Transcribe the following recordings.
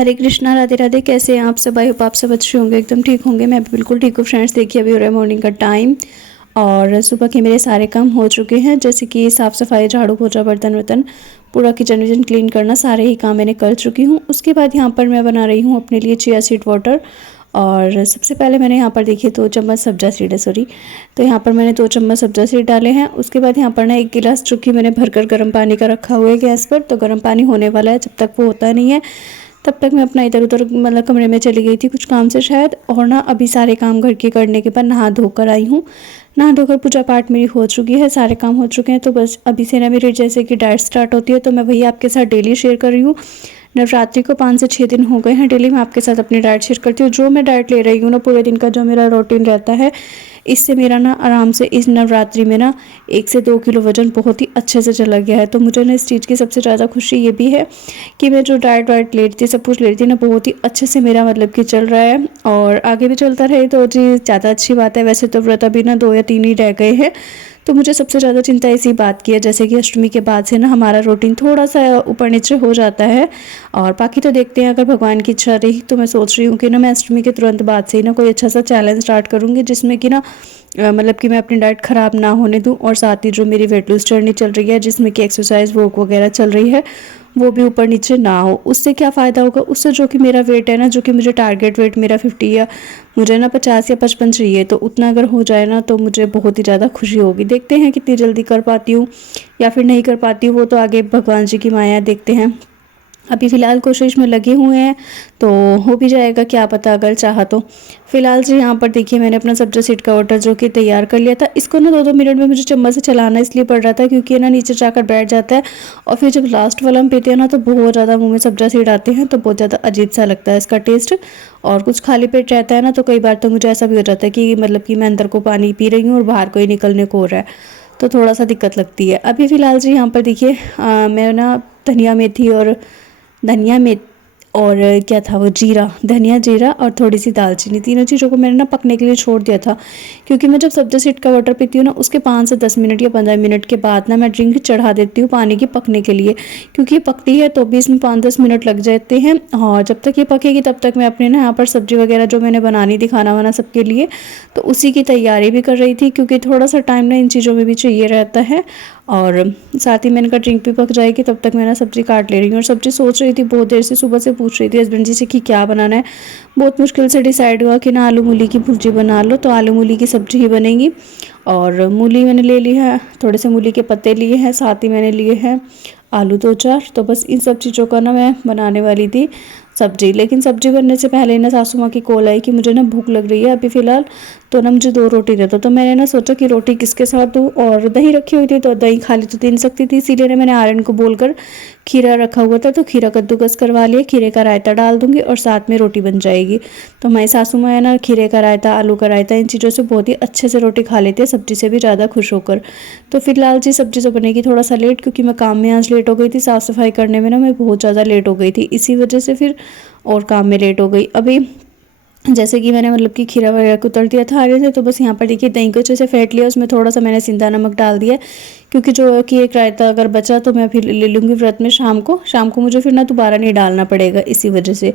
हरे कृष्णा, राधे राधे। कैसे हैं आप सब? आई होप आप सब अच्छे होंगे, एकदम ठीक होंगे। मैं भी बिल्कुल ठीक हूँ फ्रेंड्स। देखिए अभी हो रहा है मॉर्निंग का टाइम और सुबह के मेरे सारे काम हो चुके हैं, जैसे कि साफ़ सफाई, झाड़ू पोछा, बर्तन वर्तन, पूरा किचन विचन क्लीन करना, सारे ही काम मैंने कर चुकी हूँ। उसके बाद यहाँ पर मैं बना रही हूँ अपने लिए चिया सीड वाटर। और सबसे पहले मैंने यहाँ पर देखिए 2 चम्मच सब्जा सीड है, सॉरी, तो यहाँ पर मैंने 2 चम्मच सब्जा सीड डाले हैं। उसके बाद यहाँ पर ना 1 गिलास चूँकि मैंने भरकर गर्म पानी का रखा हुआ है गैस पर, तो गर्म पानी होने वाला है। जब तक वो होता नहीं है तब तक मैं अपना इधर उधर मतलब कमरे में चली गई थी कुछ काम से शायद। और ना अभी सारे काम घर के करने के बाद नहा धोकर आई हूँ। नहा धोकर पूजा पाठ मेरी हो चुकी है, सारे काम हो चुके हैं। तो बस अभी से ना मेरी जैसे कि डाइट स्टार्ट होती है, तो मैं वही आपके साथ डेली शेयर कर रही हूँ। नवरात्रि को 5 से 6 दिन हो गए हैं, डेली मैं आपके साथ अपनी डाइट शेयर करती हूँ। जो मैं डाइट ले रही हूँ ना, पूरे दिन का जो मेरा रूटीन रहता है, इससे मेरा ना आराम से इस नवरात्रि में ना 1 से 2 किलो वज़न बहुत ही अच्छे से चला गया है। तो मुझे ना इस चीज़ की सबसे ज़्यादा खुशी ये भी है कि मैं जो डाइट वाइट ले रही थी, सब कुछ ले रही थी ना, बहुत ही अच्छे से मेरा मतलब कि चल रहा है और आगे भी चलता रहे तो जी ज़्यादा अच्छी बात है। वैसे तो व्रत अभी ना 2 या 3 ही रह गए हैं, तो मुझे सबसे ज़्यादा चिंता इसी बात की है, जैसे कि अष्टमी के बाद से ना हमारा रूटीन थोड़ा सा ऊपर नीचे हो जाता है। और बाकी तो देखते हैं, अगर भगवान की इच्छा रही तो मैं सोच रही हूँ कि ना मैं अष्टमी के तुरंत बाद से ही ना कोई अच्छा सा चैलेंज स्टार्ट करूँगी, जिसमें कि ना मतलब कि मैं अपनी डाइट ख़राब ना होने दूँ। और साथ ही जो मेरी वेट लूज जर्नी चल रही है, जिसमें कि एक्सरसाइज वॉक वगैरह चल रही है, वो भी ऊपर नीचे ना हो। उससे क्या फ़ायदा होगा? उससे जो कि मेरा वेट है ना, जो कि मुझे टारगेट वेट मेरा 50 या मुझे ना 50 या 55 चाहिए, तो उतना अगर हो जाए ना तो मुझे बहुत ही ज़्यादा खुशी होगी। देखते हैं कितनी जल्दी कर पाती हूँ या फिर नहीं कर पाती हूँ, वो तो आगे भगवान जी की माया, देखते हैं। अभी फ़िलहाल कोशिश में लगे हुए हैं, तो हो भी जाएगा, क्या पता अगर चाहा तो। फ़िलहाल जी यहाँ पर देखिए मैंने अपना सब्जा सीड का वाटर जो कि तैयार कर लिया था। इसको ना 2-2 मिनट में मुझे चम्मच से चलाना इसलिए पड़ रहा था क्योंकि ये ना नीचे जाकर बैठ जाता है और फिर जब लास्ट वाला हम पीते हैं ना, तो बहुत ज़्यादा मुँह में सब्जा सीड आते हैं, तो बहुत ज़्यादा अजीब सा लगता है इसका टेस्ट। और कुछ खाली पेट रहता है ना, तो कई बार तो मुझे ऐसा भी हो जाता है कि मतलब कि मैं अंदर को पानी पी रही हूँ और बाहर को ही निकलने को हो रहा है, तो थोड़ा सा दिक्कत लगती है। अभी फ़िलहाल जी यहाँ पर देखिए मैं ना धनिया मेथी और धनिया में और क्या था वो, जीरा, धनिया जीरा और थोड़ी सी दालचीनी, तीनों चीज़ों को मैंने ना पकने के लिए छोड़ दिया था। क्योंकि मैं जब सब्जा सीड का वाटर पीती हूँ ना, उसके 5 से 10 मिनट या 15 मिनट के बाद ना मैं ड्रिंक चढ़ा देती हूँ पानी की पकने के लिए, क्योंकि ये पकती है तो भी इसमें 5-10 मिनट लग जाते हैं। और जब तक ये पकेगी तब तक मैं अपने ना यहाँ पर सब्जी वगैरह जो मैंने बनानी थी खाना वाना सबके लिए, तो उसी की तैयारी भी कर रही थी, क्योंकि थोड़ा सा टाइम ना इन चीज़ों में भी चाहिए रहता है। और साथ ही मैंने कहा ड्रिंक भी पक जाएगी, तब तक मैं ना सब्ज़ी काट ले रही हूँ। और सब्ज़ी सोच रही थी बहुत देर से, सुबह से पूछ रही थी हस्बैंड जी से कि क्या बनाना है। बहुत मुश्किल से डिसाइड हुआ कि ना आलू मूली की भुर्जी बना लो, तो आलू मूली की सब्ज़ी ही बनेगी। और मूली मैंने ले ली है, थोड़े से मूली के पत्ते लिए हैं, साथ ही मैंने लिए हैं आलू 2-4। तो बस इन सब चीज़ों का ना मैं बनाने वाली थी सब्जी। लेकिन सब्जी बनने से पहले ना सासू माँ की कॉल आई कि मुझे ना भूख लग रही है अभी फ़िलहाल, तो ना मुझे 2 रोटी दे दो। तो मैंने ना सोचा कि रोटी किसके साथ दूँ, और दही रखी हुई थी तो दही खाली तो दे नहीं सकती थी, इसीलिए ना मैंने आर्यन को बोलकर खीरा रखा हुआ था तो खीरा कद्दूकस करवा लिया। खीरे का रायता डाल दूंगी और साथ में रोटी बन जाएगी। तो हमारी सासू माँ है ना, खीरे का रायता, आलू का रायता, इन चीज़ों से बहुत ही अच्छे से रोटी खा लेती है, सब्जी से भी ज़्यादा खुश होकर। तो फिलहाल जी सब्जी तो बनेगी थोड़ा सा लेट, क्योंकि मैं काम में आज लेट हो गई थी, साफ़ सफाई करने में ना मैं बहुत ज़्यादा लेट हो गई थी, इसी वजह से फिर और काम में लेट हो गई। अभी जैसे कि मैंने मतलब कि खीरा वगैरह को तल दिया था आगे से, तो बस यहाँ पर देखिए दही को अच्छे से फेंट लिया, उसमें थोड़ा सा मैंने सिंधा नमक डाल दिया, क्योंकि जो कि एक रायता अगर बचा तो मैं फिर ले लूँगी व्रत में शाम को मुझे फिर ना दोबारा नहीं डालना पड़ेगा, इसी वजह से।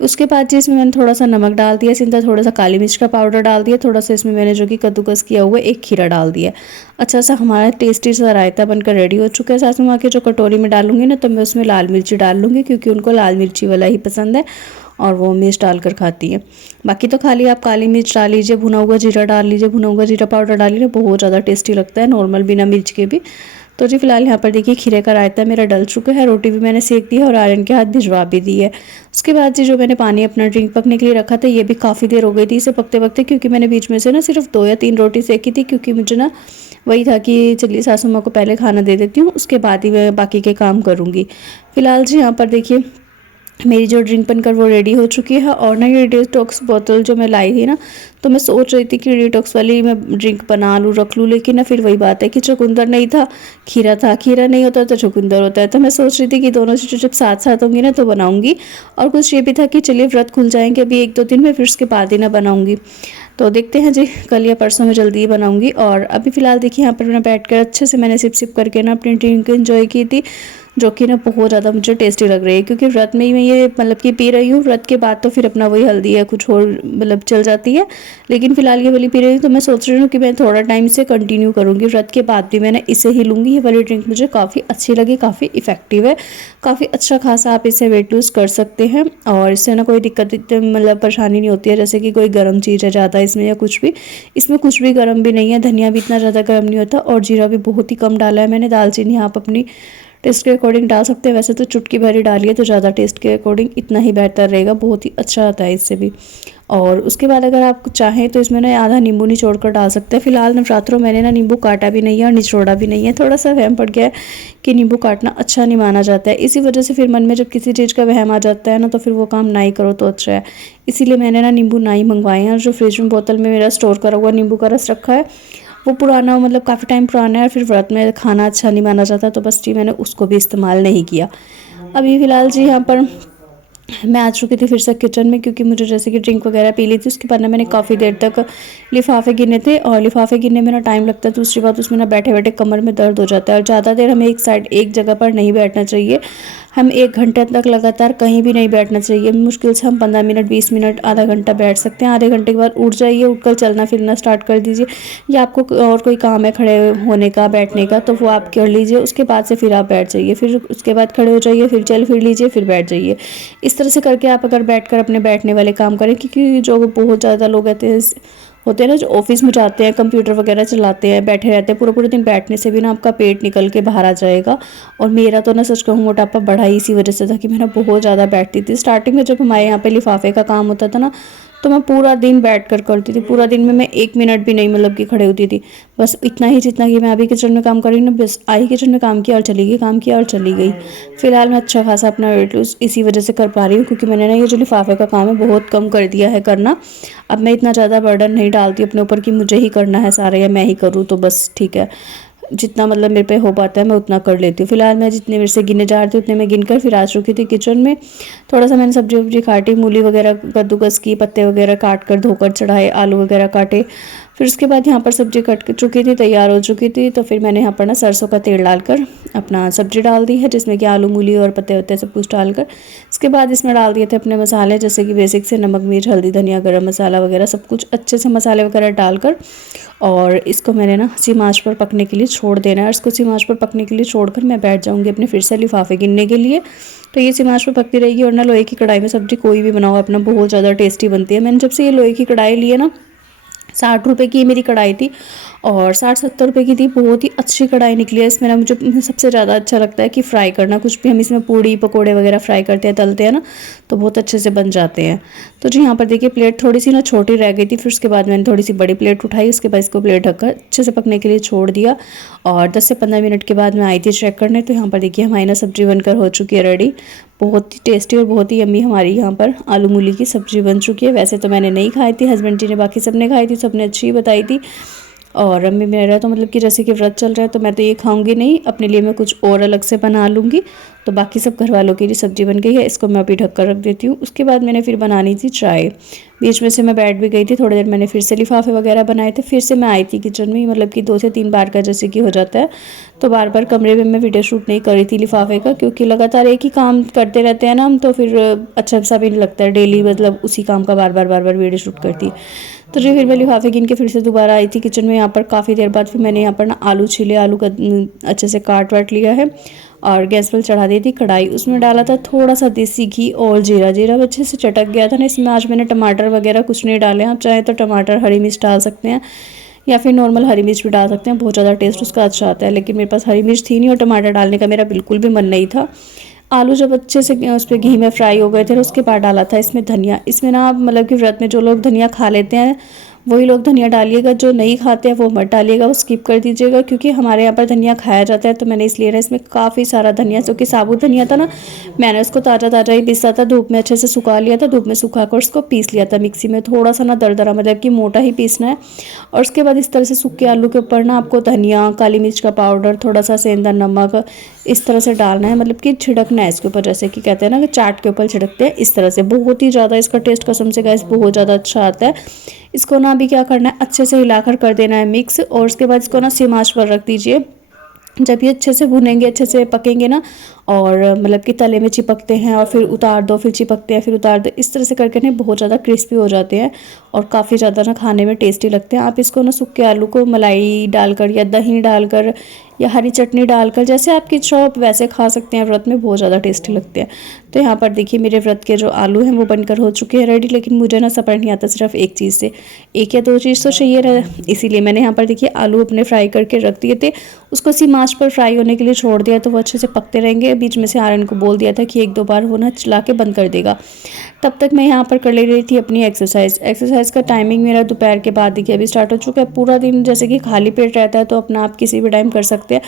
उसके बाद जी इसमें मैंने थोड़ा सा नमक डाल दिया सिंधा, थोड़ा सा काली मिर्च का पाउडर डाल दिया, थोड़ा सा इसमें मैंने जो कि कद्दूकस किया हुआ एक खीरा डाल दिया। अच्छा सा हमारा टेस्टी सा रायता बनकर रेडी हो चुका है। सासू माँ के जो कटोरी में डालूंगी ना, तो मैं उसमें लाल मिर्ची डाल लूँगी, क्योंकि उनको लाल मिर्ची वाला ही पसंद है और वो मिर्च डालकर खाती है। बाकी तो खाली आप काली मिर्च डाल लीजिए, भुना हुआ जीरा डाल लीजिए, भुना हुआ जीरा पाउडर डाल लीजिए, बहुत ज़्यादा टेस्टी लगता है नॉर्मल बिना मिर्च के भी। तो जी फिलहाल यहाँ पर देखिए खीरे का रायता मेरा डल चुका है, रोटी भी मैंने सेक दी है और आर्यन के हाथ भिजवा भी दी है। उसके बाद जी जो मैंने पानी अपना ड्रिंक पकने के लिए रखा था, ये भी काफ़ी देर हो गई थी इसे पकते पकते, क्योंकि मैंने बीच में से ना सिर्फ 2 या 3 रोटी सेकी थी, क्योंकि मुझे ना वही था कि चलिए सासू माँ को पहले खाना दे देती हूँ, उसके बाद ही मैं बाकी के काम करूँगी। फिलहाल जी यहाँ पर देखिए मेरी जो ड्रिंक बनकर वो रेडी हो चुकी है। और ना ये डिटॉक्स बोतल जो मैं लाई थी ना, तो मैं सोच रही थी कि डिटॉक्स वाली मैं ड्रिंक बना लूँ, रख लूँ, लेकिन ना फिर वही बात है कि चुकंदर नहीं था, खीरा था, खीरा नहीं होता तो चुकंदर होता है। तो मैं सोच रही थी कि दोनों चीज़ें जब साथ साथ होंगी ना तो बनाऊँगी। और कुछ ये भी था कि चलिए व्रत खुल जाएंगे अभी 1-2 दिन में, फिर उसके बाद ही ना बनाऊँगी। तो देखते हैं जी, कल या परसों में जल्दी ही बनाऊंगी। और अभी फ़िलहाल देखिए यहाँ पर मैं बैठ कर अच्छे से मैंने सिप सिप करके ना अपनी ड्रिंक एंजॉय की थी, जो कि ना बहुत ज़्यादा मुझे टेस्टी लग रही है। क्योंकि व्रत में ही मैं ये मतलब कि पी रही हूँ, व्रत के बाद तो फिर अपना वही हल्दी या कुछ और मतलब चल जाती है, लेकिन फ़िलहाल ये वाली पी रही हूँ। तो मैं सोच रही हूँ कि मैं थोड़ा टाइम से कंटिन्यू करूँगी, व्रत के बाद भी मैंने इसे ही लूँगी। ये वाली ड्रिंक मुझे काफ़ी अच्छी लगी, काफ़ी इफ़ेक्टिव है, काफ़ी अच्छा खासा आप इसे वेट लूज़ कर सकते हैं। और इससे ना कोई दिक्कत मतलब परेशानी नहीं होती है, जैसे कि कोई गर्म चीज़ है ज़्यादा इसमें या कुछ भी। इसमें कुछ भी गर्म भी नहीं है, धनिया भी इतना ज़्यादा गर्म नहीं होता, और जीरा भी बहुत ही कम डाला है मैंने। दालचीनी आप अपनी टेस्ट के अकॉर्डिंग डाल सकते हैं, वैसे तो चुटकी भर ही डालिए तो ज़्यादा टेस्ट के अकॉर्डिंग इतना ही बेहतर रहेगा, बहुत ही अच्छा आता है इससे भी। और उसके बाद अगर आप चाहें तो इसमें ना आधा नींबू निचोड़ कर डाल सकते हैं। फिलहाल नवरात्रों मैंने ना नींबू काटा भी नहीं है और निचोड़ा भी नहीं है, थोड़ा सा वहम पड़ गया है कि नींबू काटना अच्छा नहीं माना जाता है। इसी वजह से फिर मन में जब किसी चीज़ का वहम आ जाता है ना, तो फिर वो काम ना ही करो तो अच्छा है। इसीलिए मैंने ना नींबू ना ही मंगवाए हैं। और जो फ्रिज में बोतल में मेरा स्टोर करा हुआ नींबू का रस रखा है, वो पुराना मतलब काफ़ी टाइम पुराना है, और फिर व्रत में खाना अच्छा नहीं माना जाता, तो बस जी मैंने उसको भी इस्तेमाल नहीं किया। अभी फ़िलहाल जी यहाँ पर मैं आ चुकी थी फिर से किचन में, क्योंकि मुझे जैसे कि ड्रिंक वगैरह पी ली थी, उसके बाद ना मैंने काफ़ी देर तक लिफाफे गिने थे, और लिफाफे गिनने में ना टाइम लगता है। दूसरी बात, उसमें ना बैठे बैठे कमर में दर्द हो जाता है, और ज़्यादा देर हमें एक साइड एक जगह पर नहीं बैठना चाहिए। हम 1 घंटे तक लगातार कहीं भी नहीं बैठना चाहिए। मुश्किल से हम 15 मिनट 20 मिनट आधा घंटा बैठ सकते हैं। आधे घंटे के बाद उठ जाइए, उठकर चलना फिरना स्टार्ट कर दीजिए, या आपको और कोई काम है खड़े होने का बैठने का तो वो आप कर लीजिए। उसके बाद से फिर आप बैठ जाइए, फिर उसके बाद खड़े हो जाइए, फिर चल फिर लीजिए, फिर बैठ जाइए। इस तरह से करके आप अगर बैठकर अपने बैठने वाले काम करें, क्योंकि जो बहुत ज़्यादा लोग होते हैं ना, जो ऑफिस में जाते हैं, कंप्यूटर वगैरह चलाते हैं, बैठे रहते हैं पूरा पूरा दिन, बैठने से भी ना आपका पेट निकल के बाहर आ जाएगा। और मेरा तो ना सच कहूँ मोटापा बढ़ा ही इसी वजह से था कि मैं ना बहुत ज़्यादा बैठती थी। स्टार्टिंग में जब हमारे यहाँ पे लिफाफे का काम होता था ना, तो मैं पूरा दिन बैठ कर करती थी। पूरा दिन में मैं 1 मिनट भी नहीं मतलब कि खड़े होती थी, बस इतना ही जितना कि मैं अभी किचन में काम कर रही हूँ ना, बस आई किचन में काम किया और चली गई, काम किया और चली गई। फिलहाल मैं अच्छा खासा अपना वेट लूज़ इसी वजह से कर पा रही हूँ, क्योंकि मैंने ना ये जो लिफाफे का काम है बहुत कम कर दिया है करना। अब मैं इतना ज़्यादा बर्डन नहीं डालती अपने ऊपर कि मुझे ही करना है सारा या मैं ही करूँ, तो बस ठीक है, जितना मतलब मेरे पे हो पाता है मैं उतना कर लेती हूँ। फिलहाल मैं जितने मेरे से गिने जा रहे थे उतने मैं गिनकर फिर आ चुकी थी किचन में। थोड़ा सा मैंने सब्जी वब्जी काटी, मूली वगैरह कद्दूकस की, पत्ते वगैरह काट कर धोकर चढ़ाए, आलू वगैरह काटे। फिर उसके बाद यहाँ पर सब्जी कट चुकी थी, तैयार हो चुकी थी, तो फिर मैंने यहाँ पर ना सरसों का तेल डालकर अपना सब्जी डाल दी है, जिसमें कि आलू मूली और पत्ते वत्ते सब कुछ डालकर। इसके बाद इसमें डाल दिए थे अपने मसाले, जैसे कि बेसिक से नमक मिर्च हल्दी धनिया गरम मसाला वगैरह सब कुछ अच्छे से मसाले वगैरह डालकर, और इसको मैंने ना सिम आंच पर पकने के लिए छोड़ देना है। और इसको सिम आंच पर पकने के लिए छोड़कर मैं बैठ जाऊँगी अपने फिर से लिफाफे गिनने के लिए। तो ये सिम आंच पर पकती रहेगी। और ना लोहे की कढ़ाई में सब्जी कोई भी बनाओ अपना, बहुत ज़्यादा टेस्टी बनती है। मैंने जब से ये लोहे की कढ़ाई ली है ना, 60 रुपये की मेरी कढ़ाई थी, और 60-70 रुपये की थी। बहुत ही अच्छी कढ़ाई निकली है इसमें ना। मुझे सबसे ज़्यादा अच्छा लगता है कि फ्राई करना, कुछ भी हम इसमें पूड़ी पकोड़े वगैरह फ्राई करते हैं, तलते हैं ना, तो बहुत अच्छे से बन जाते हैं। तो जी यहाँ पर देखिए प्लेट थोड़ी सी ना छोटी रह गई थी, फिर उसके बाद मैंने थोड़ी सी बड़ी प्लेट उठाई, उसके बाद इसको प्लेट ढककर अच्छे से पकने के लिए छोड़ दिया। और 10 से 15 मिनट के बाद मैं आई थी चेक करने, तो यहाँ पर देखिए हमारी ना सब्जी बनकर हो चुकी है रेडी। बहुत ही टेस्टी और बहुत ही यम्मी हमारी यहाँ पर आलू मूली की सब्ज़ी बन चुकी है। वैसे तो मैंने नहीं खाई थी, हस्बैंड जी ने, बाकी सब ने खाई थी, सबने अच्छी ही बताई थी। और अम्मी मेरा तो मतलब कि जैसे कि व्रत चल रहा है, तो मैं तो ये खाऊंगी नहीं, अपने लिए मैं कुछ और अलग से बना लूँगी। तो बाकी सब घर वालों के लिए सब्ज़ी बन गई है, इसको मैं अभी ढक कर रख देती हूँ। उसके बाद मैंने फिर बनानी थी चाय। बीच में से मैं बैठ भी गई थी, थोड़ी देर मैंने फिर से लिफाफे वगैरह बनाए थे, फिर से मैं आई थी किचन में, मतलब कि 2 से 3 बार का जैसे कि हो जाता है। तो बार बार कमरे में मैं वीडियो शूट नहीं कर रही थी लिफाफे का, क्योंकि लगातार एक ही काम करते रहते हैं ना हम, तो फिर अच्छा सा भी नहीं लगता है डेली मतलब उसी काम का बार बार वीडियो शूट करती। तो जी फिर मैं लिफाफे गिन के फिर से दोबारा आई थी किचन में। यहाँ पर काफ़ी देर बाद फिर मैंने यहाँ पर ना आलू छीले, आलू का अच्छे से काट वाट लिया है, और गैस पर चढ़ा दी थी कढ़ाई। उसमें डाला था थोड़ा सा देसी घी और जीरा। जीरा अच्छे से चटक गया था ना, इसमें आज मैंने टमाटर वगैरह कुछ नहीं डाले। आप चाहें तो टमाटर हरी मिर्च डाल सकते हैं, या फिर नॉर्मल हरी मिर्च भी डाल सकते हैं, बहुत ज़्यादा टेस्ट उसका अच्छा आता है। लेकिन मेरे पास हरी मिर्च थी नहीं, और टमाटर डालने का मेरा बिल्कुल भी मन नहीं था। आलू जब अच्छे से उस पर घी में फ्राई हो गए थे, उसके बाद डाला था इसमें धनिया। इसमें ना मतलब कि व्रत में जो लोग धनिया खा लेते हैं वही लोग धनिया डालिएगा, जो नहीं खाते हैं वो मत डालिएगा, वो स्किप कर दीजिएगा, क्योंकि हमारे यहाँ पर धनिया खाया जाता है। तो मैंने इसलिए ना इसमें काफ़ी सारा धनिया, जो कि साबुत धनिया था ना, मैंने उसको ताज़ा ही पीसा था, धूप में अच्छे से सुखा लिया था, धूप में सुखा कर उसको पीस लिया था मिक्सी में, थोड़ा सा ना दरदरा, मतलब कि मोटा ही पीसना है। और उसके बाद इस तरह से सूखे आलू के ऊपर ना आपको धनिया, काली मिर्च का पाउडर, थोड़ा सा सेंधा नमक इस तरह से डालना है, मतलब कि छिड़कना है इसके ऊपर, जैसे कि कहते हैं ना कि चाट के ऊपर छिड़कते हैं, इस तरह से। बहुत ही ज़्यादा इसका टेस्ट कसम से गाइस बहुत ज़्यादा अच्छा आता है। इसको ना अभी क्या करना है, अच्छे से हिलाकर कर देना है मिक्स, और उसके बाद इसको ना सेम आंच पर रख दीजिए। जब ये अच्छे से भुनेंगे, अच्छे से पकेंगे ना, और मतलब कि तले में चिपकते हैं और फिर उतार दो, फिर चिपकते हैं, फिर उतार दो, इस तरह से करके ना बहुत ज़्यादा क्रिस्पी हो जाते हैं और काफ़ी ज़्यादा ना खाने में टेस्टी लगते हैं। आप इसको ना सूखे आलू को मलाई डालकर या दही डालकर या हरी चटनी डालकर, जैसे आपकी शौक वैसे खा सकते हैं। व्रत में बहुत ज़्यादा टेस्टी लगते हैं। तो यहाँ पर देखिए मेरे व्रत के जो आलू हैं वो बनकर हो चुके हैं रेडी, लेकिन मुझे ना सपड़ नहीं आता सिर्फ एक चीज़ से, एक या दो चीज़ तो चाहिए रहा, इसीलिए मैंने यहाँ पर देखिए आलू अपने फ्राई करके रख दिए थे। उसको सी आंच पर फ्राई होने के लिए छोड़ दिया, तो वो अच्छे से पकते रहेंगे। बीच में से आर्यन को बोल दिया था कि एक दो बार वो ना चला के बंद कर देगा। तब तक मैं यहाँ पर कर ले रही थी अपनी एक्सरसाइज का टाइमिंग मेरा दोपहर के बाद देखिए अभी स्टार्ट हो चुका है। पूरा दिन जैसे कि खाली पेट रहता है तो अपना आप किसी भी टाइम कर सकते हैं।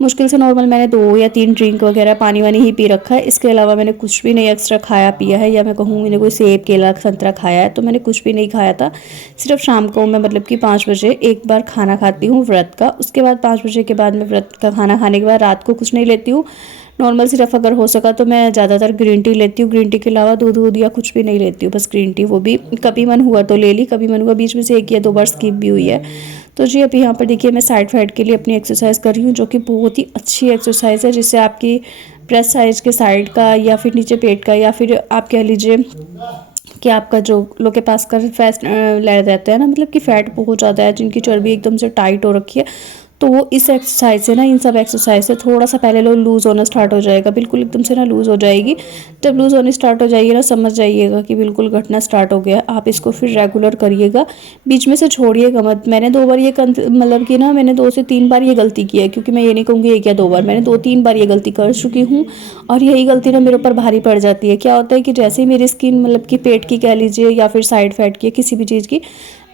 मुश्किल से नॉर्मल मैंने 2 या 3 ड्रिंक वगैरह पानी वानी ही पी रखा है। इसके अलावा मैंने कुछ भी नहीं एक्स्ट्रा खाया पिया है, या मैं कहूँ मैंने कोई सेब केला संतरा खाया है, तो मैंने कुछ भी नहीं खाया था। सिर्फ शाम को मैं मतलब कि 5 बजे एक बार खाना खाती हूँ व्रत का। उसके बाद 5 बजे के बाद मैं व्रत का खाना खाने के बाद रात को कुछ नहीं लेती हूँ। नॉर्मल सिर्फ अगर हो सका तो मैं ज़्यादातर ग्रीन टी लेती हूँ। ग्रीन टी के अलावा दूध वूध या कुछ भी नहीं लेती हूँ, बस ग्रीन टी, वो भी कभी मन हुआ तो ले ली, कभी मन हुआ बीच में से 1 या 2 बार स्किप भी हुई है। तो जी अभी यहाँ पर देखिए मैं साइड फैट के लिए अपनी एक्सरसाइज कर रही हूँ, जो कि बहुत ही अच्छी एक्सरसाइज है, जिससे आपकी ब्रेस्ट साइज के साइड का या फिर नीचे पेट का, या फिर आप कह लीजिए कि आपका जो लोग के पास का फैट ले रहता है ना, मतलब कि फैट बहुत ज़्यादा है, जिनकी चर्बी एकदम से टाइट हो रखी है, तो वो इस एक्सरसाइज से ना, इन सब एक्सरसाइज से थोड़ा सा पहले लो लूज़ होना स्टार्ट हो जाएगा। बिल्कुल एकदम से ना लूज़ हो जाएगी। जब लूज़ होनी स्टार्ट हो जाएगी ना, समझ जाइएगा कि बिल्कुल घटना स्टार्ट हो गया। आप इसको फिर रेगुलर करिएगा, बीच में से छोड़िएगा मत। मैंने 2 बार ये मतलब कि ना मैंने 2 से 3 बार ये गलती की है, क्योंकि मैं ये नहीं कहूँगी 1 या 2 बार, मैंने 2-3 बार ये गलती कर चुकी हूँ। और यही गलती ना मेरे ऊपर भारी पड़ जाती है। क्या होता है कि जैसे ही मेरी स्किन मतलब कि पेट की कह लीजिए या फिर साइड फैट की किसी भी चीज़ की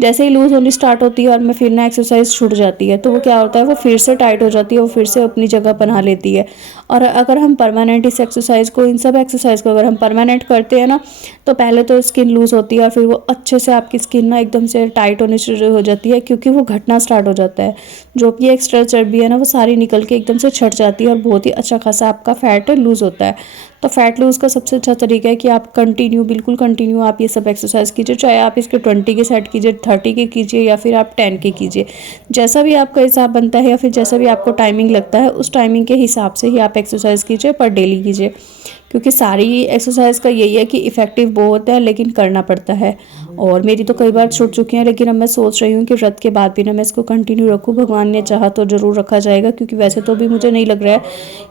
जैसे ही लूज़ होनी स्टार्ट होती है और मैं फिर ना एक्सरसाइज छूट जाती है, तो वो क्या होता है, वो फिर से टाइट हो जाती है, वो फिर से अपनी जगह बना लेती है। और अगर हम परमानेंट इस एक्सरसाइज को, इन सब एक्सरसाइज को अगर हम परमानेंट करते हैं ना, तो पहले तो स्किन लूज़ होती है और फिर वो अच्छे से आपकी स्किन ना एकदम से टाइट होनी शुरू हो जाती है, क्योंकि वो घटना स्टार्ट हो जाता है। जो भी एक्स्ट्रा चर्बी है ना, वो सारी निकल के एकदम से छट जाती है और बहुत ही अच्छा खासा आपका फैट लूज़ होता है। तो फैट लूज़ का सबसे अच्छा तरीका है कि आप कंटिन्यू, बिल्कुल कंटिन्यू आप ये सब एक्सरसाइज कीजिए, चाहे आप इसके 20 के सेट कीजिए, 30 के कीजिए, या फिर आप 10 के कीजिए। जैसा भी आपका हिसाब बनता है या फिर जैसा भी आपको टाइमिंग लगता है, उस टाइमिंग के हिसाब से ही आप एक्सरसाइज कीजिए, पर डेली कीजिए। क्योंकि सारी एक्सरसाइज का यही है कि इफ़ेक्टिव बहुत है, लेकिन करना पड़ता है। और मेरी तो कई बार छूट चुकी हैं, लेकिन अब मैं सोच रही हूँ कि व्रत के बाद भी ना मैं इसको कंटिन्यू रखूँ। भगवान ने चाहा तो ज़रूर रखा जाएगा, क्योंकि वैसे तो भी मुझे नहीं लग रहा है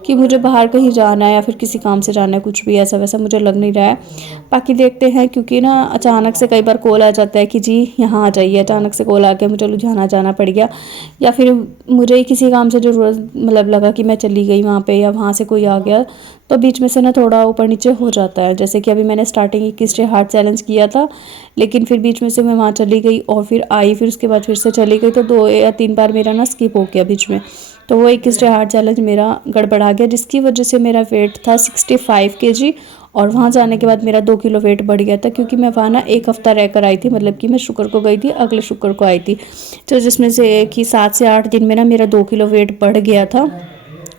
कि मुझे बाहर कहीं जाना है या फिर किसी काम से जाना है, कुछ भी ऐसा वैसा मुझे लग नहीं रहा है। बाकी देखते हैं, क्योंकि ना अचानक से कई बार कॉल आ जाता है कि जी यहाँ आ जाइए, अचानक से कॉल आ गया, मुझे लुधियाना जाना पड़ गया, या फिर मुझे ही किसी काम से ज़रूरत मतलब लगा कि मैं चली गई वहाँ पे, या वहाँ से कोई आ गया, तो बीच में से ना थोड़ा ऊपर नीचे हो जाता है। जैसे कि अभी मैंने स्टार्टिंग 21 डे हार्ट चैलेंज किया था, लेकिन फिर बीच में से मैं वहाँ चली गई और फिर आई, फिर उसके बाद फिर से चली गई, तो 2 या 3 बार मेरा ना स्किप हो गया बीच में। तो वो 21 डे हार्ट चैलेंज मेरा गड़बड़ा गया, जिसकी वजह से मेरा वेट था 65 kg, और वहाँ जाने के बाद मेरा 2 किलो वेट बढ़ गया था, क्योंकि मैं वहाँ ना 1 हफ़्ता रहकर आई थी। मतलब कि मैं शुक्र को गई थी, अगले शुक्र को आई थी, तो जिसमें से कि 7 से 8 दिन में ना मेरा 2 किलो वेट बढ़ गया था,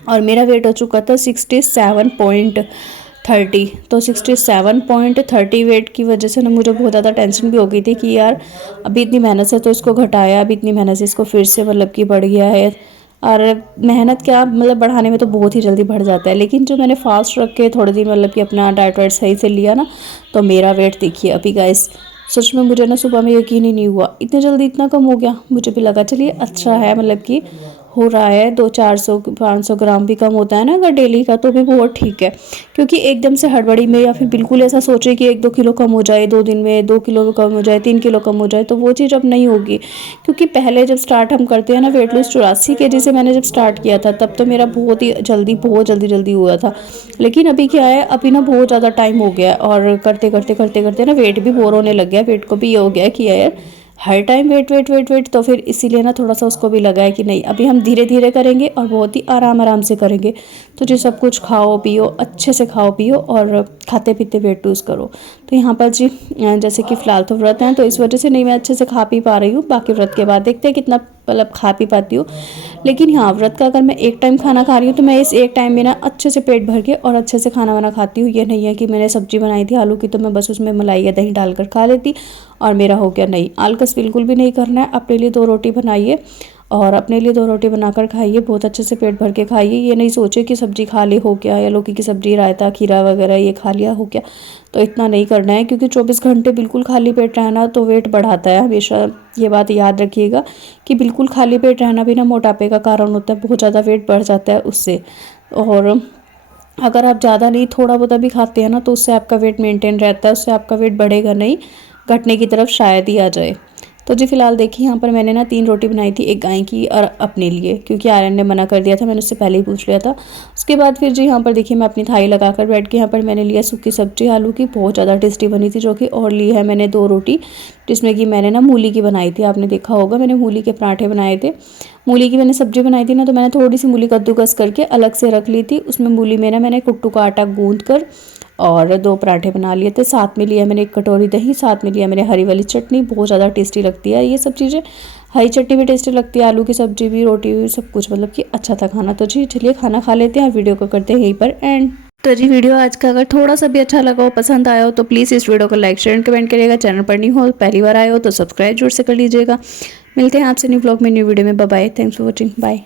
और मेरा वेट हो चुका था 67.30। तो 67.30 वेट की वजह से ना मुझे बहुत ज़्यादा टेंशन भी हो गई थी कि यार अभी इतनी मेहनत से तो इसको घटाया, अभी इतनी मेहनत से इसको फिर से मतलब कि बढ़ गया है। और मेहनत क्या मतलब बढ़ाने में तो बहुत ही जल्दी बढ़ जाता है, लेकिन जो मैंने फास्ट रख के थोड़े दिन मतलब कि अपना डाइट वाइट सही से लिया ना, तो मेरा वेट देखिए अभी गाइस, सच में मुझे ना सुबह में यकीन ही नहीं हुआ इतने जल्दी इतना कम हो गया। मुझे भी लगा चलिए अच्छा है, मतलब कि हो रहा है, 200-400-500 ग्राम भी कम होता है ना अगर डेली का, तो भी बहुत ठीक है। क्योंकि एकदम से हड़बड़ी में या फिर बिल्कुल ऐसा सोचे कि 1-2 किलो कम हो जाए, 2 दिन में 2 किलो कम हो जाए, 3 किलो कम हो जाए, तो वो चीज़ अब नहीं होगी। क्योंकि पहले जब स्टार्ट हम करते हैं ना वेट लॉस, 84 kg से मैंने जब स्टार्ट किया था, तब तो मेरा बहुत जल्दी हुआ था। लेकिन अभी क्या है, अभी ना बहुत ज़्यादा टाइम हो गया, और करते करते ना वेट भी बोर होने लग गया। वेट को भी ये हो गया कि यार हर टाइम वेट, तो फिर इसीलिए ना थोड़ा सा उसको भी लगा है कि नहीं, अभी हम धीरे धीरे करेंगे और बहुत ही आराम से करेंगे। तो जी सब कुछ खाओ पियो, अच्छे से खाओ पियो, और खाते पीते वेट लूज़ करो। तो यहाँ पर जी जैसे कि फ़िलहाल तो व्रत हैं, तो इस वजह से नहीं मैं अच्छे से खा पी पा रही हूँ। बाकी व्रत के बाद देखते हैं कितना मतलब खा पी पाती हूँ। लेकिन हाँ, व्रत का अगर मैं एक टाइम खाना खा रही हूँ, तो मैं इस एक टाइम में ना अच्छे से पेट भर के और अच्छे से खाना वाना खाती हूँ। ये नहीं है कि मैंने सब्जी बनाई थी आलू की, तो मैं बस उसमें मलाई या दही डालकर खा लेती और मेरा हो गया नहीं। आलकस बिल्कुल भी नहीं करना है, अपने लिए 2 रोटी बनाइए और अपने लिए 2 रोटी बनाकर खाइए, बहुत अच्छे से पेट भर के खाइए। ये नहीं सोचे कि सब्जी खा ली हो गया, या लौकी की सब्जी, रायता, खीरा वगैरह ये खा लिया हो गया, तो इतना नहीं करना है, क्योंकि 24 घंटे बिल्कुल खाली पेट रहना तो वेट बढ़ाता है। हमेशा ये बात याद रखिएगा कि बिल्कुल खाली पेट रहना भी ना मोटापे का कारण होता है, बहुत ज़्यादा वेट बढ़ जाता है उससे। और अगर आप ज़्यादा नहीं थोड़ा बहुत भी खाते हैं ना, तो उससे आपका वेट मेंटेन रहता है, उससे आपका वेट बढ़ेगा नहीं, घटने की तरफ शायद ही आ जाए। तो जी फिलहाल देखिए यहाँ पर मैंने ना 3 रोटी बनाई थी, एक गाय की और अपने लिए, क्योंकि आर्यन ने मना कर दिया था, मैंने उससे पहले ही पूछ लिया था। उसके बाद फिर जी यहाँ पर देखिए मैं अपनी थाली लगाकर बैठ के यहाँ पर मैंने लिया सूखी सब्जी आलू की, बहुत ज़्यादा टेस्टी बनी थी जो कि, और ली है मैंने 2 रोटी, जिसमें कि मैंने ना मूली की बनाई थी। आपने देखा होगा मैंने मूली के पराठे बनाए थे। मूली की मैंने सब्जी बनाई थी ना, तो मैंने थोड़ी सी मूली कद्दूकस करके अलग से रख ली थी। उसमें मूली में ना मैंने कुट्टू का आटा गूंद कर और 2 पराठे बना लिए थे। साथ में लिया मैंने 1 कटोरी दही, साथ में लिया मैंने हरी वाली चटनी, बहुत ज़्यादा टेस्टी लगती है ये सब चीज़ें। हरी चटनी भी टेस्टी लगती है, आलू की सब्जी भी, रोटी भी, सब कुछ, मतलब कि अच्छा था खाना। तो जी चलिए खाना खा लेते हैं और वीडियो को करते हैं यहीं पर एंड। तो जी वीडियो आज का अगर थोड़ा सा भी अच्छा लगा हो, पसंद आया हो, तो प्लीज़ इस वीडियो को लाइक शेयर एंड कमेंट करिएगा। चैनल पर नहीं हो, पहली बार आए हो तो सब्सक्राइब जरूर से कर लीजिएगा। मिलते हैं आपसे न्यू ब्लॉग में, न्यू वीडियो में। Bye bye, thanks for watching, bye.